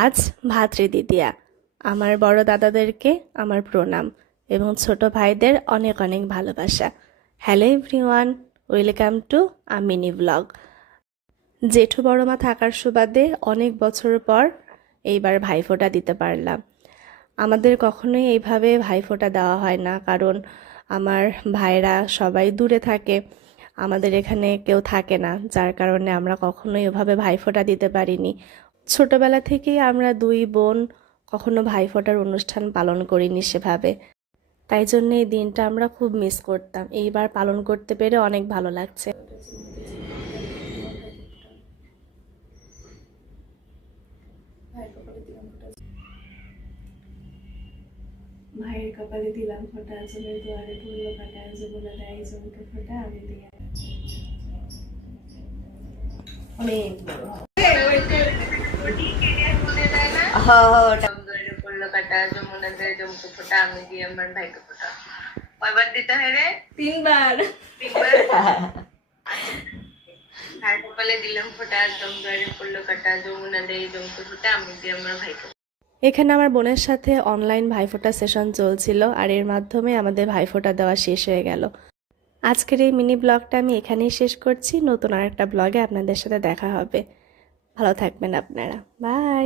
আজ ভাতৃদ্বিতীয়া। আমার বড় দাদাদেরকে আমার প্রণাম এবং ছোট ভাইদের অনেক অনেক ভালোবাসা। Hello everyone, welcome to a mini blog. জেঠু বড়মা থাকার সুবাদে অনেক বছর পর এইবার ভাইফোঁটা দিতে পারলাম। আমাদের কখনোই এইভাবে ভাইফোঁটা দেওয়া হয় না, কারণ আমার ভাইরা সবাই দূরে থাকে, আমাদের এখানে কেউ থাকে না, যার কারণে আমরা কখনোই ওভাবে ভাইফোঁটা দিতে পারিনি। ছোটবেলা থেকেই আমরা দুই বোন কখনো ভাইফোঁটার অনুষ্ঠান পালন করিনি সেভাবে, তাই জন্য এই দিনটা আমরা খুব মিস করতাম। এইবার পালন করতে পেরে অনেক ভালো লাগছে। ভাইয়ের কপালে দিলাম ফোঁটা, চুলের দুয়ারে পড়লো কাটা, যমুনা দেয় জমকে ফোঁটা, আমি দিয়ে অনেক বড় কয়বার দিতে হয় রে? তিনবার। ভাই কপালে দিলাম ফোঁটা, জম দুয়ারে পড়লো কাটা, যমুনা দেয় জমকে ফোঁটা, আমি দিয়ে আমার ভাইকে। এখানে আমার বোনের সাথে অনলাইন ভাইফোঁটা সেশন চলছিল, আর এর মাধ্যমে আমাদের ভাইফোঁটা দেওয়া শেষ হয়ে গেল। আজকের এই মিনি ব্লগটা আমি এখানেই শেষ করছি। নতুন আর একটা ব্লগে আপনাদের সাথে দেখা হবে। ভালো থাকবেন আপনারা। বাই।